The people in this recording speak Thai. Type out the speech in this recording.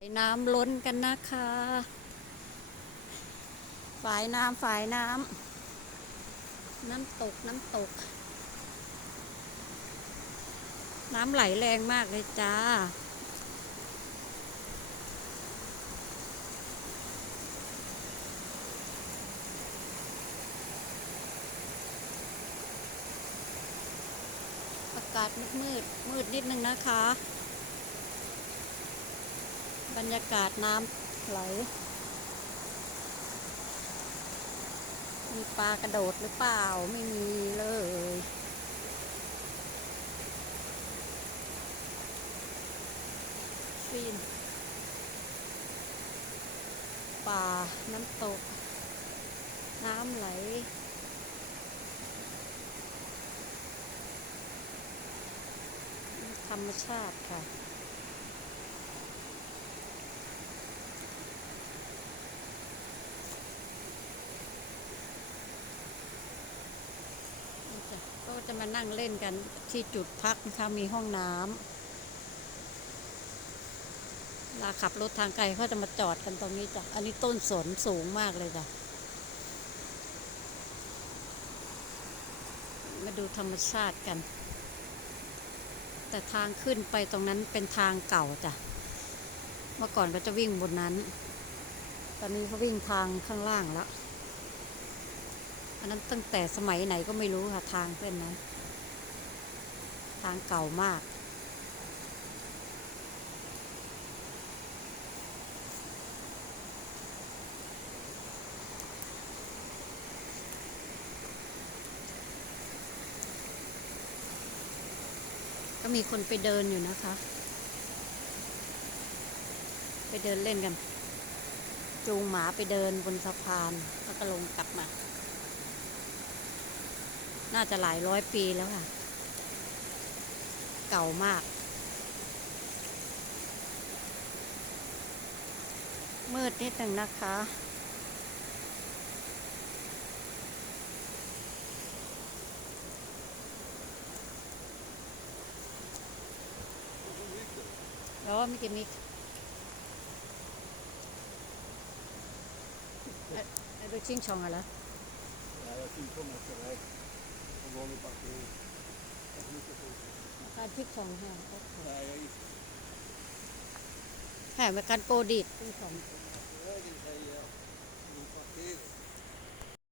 น้ำล้นกันนะคะ ฝายน้ำฝายน้ำ น้ำตกน้ำตก น้ำไหลแรงมากเลยจ้า อากาศมืดมืดมืดนิดนึงนะคะ บรรยากาศน้ำไหล มีปลากระโดดหรือเปล่า ไม่มีเลยฟินป่าน้ำตก น้ำไหลธรรมชาติค่ะ นี่ จะมานั่งเล่นกันที่จุดพักนะคะมีห้องน้ำลาขับรถทางไกลเขาจะมาจอดกันตรงนี้จ้ะ อันนี้ต้นสนสูงมากเลยจ้ะ มาดูธรรมชาติกัน แต่ทางขึ้นไปตรงนั้นเป็นทางเก่าจ้ะ เมื่อก่อนก็จะวิ่งบนนั้น ตอนนี้เขาวิ่งทางข้างล่างแล้ว อันนั้นตั้งแต่สมัยไหนก็ไม่รู้ค่ะ ทางเส้นนั้นทางเก่ามาก ก็มีคนไปเดินอยู่นะคะ ไปเดินเล่นกัน จูงหมาไปเดินบนสะพาน แล้วก็ลงกลับมา น่าจะหลายร้อยปีแล้วค่ะ เก่ามาก มืดนิดหนึ่งนะคะ Ja, mycket mick. Är, är du ching chong eller? Ja, jag fick komma till dig. Och vanlig batteri. Jag får mycket folk. การพริกสองแห่ง Nej, jag gick. แห่งเป็นการโปรดิต ที่สอง Jag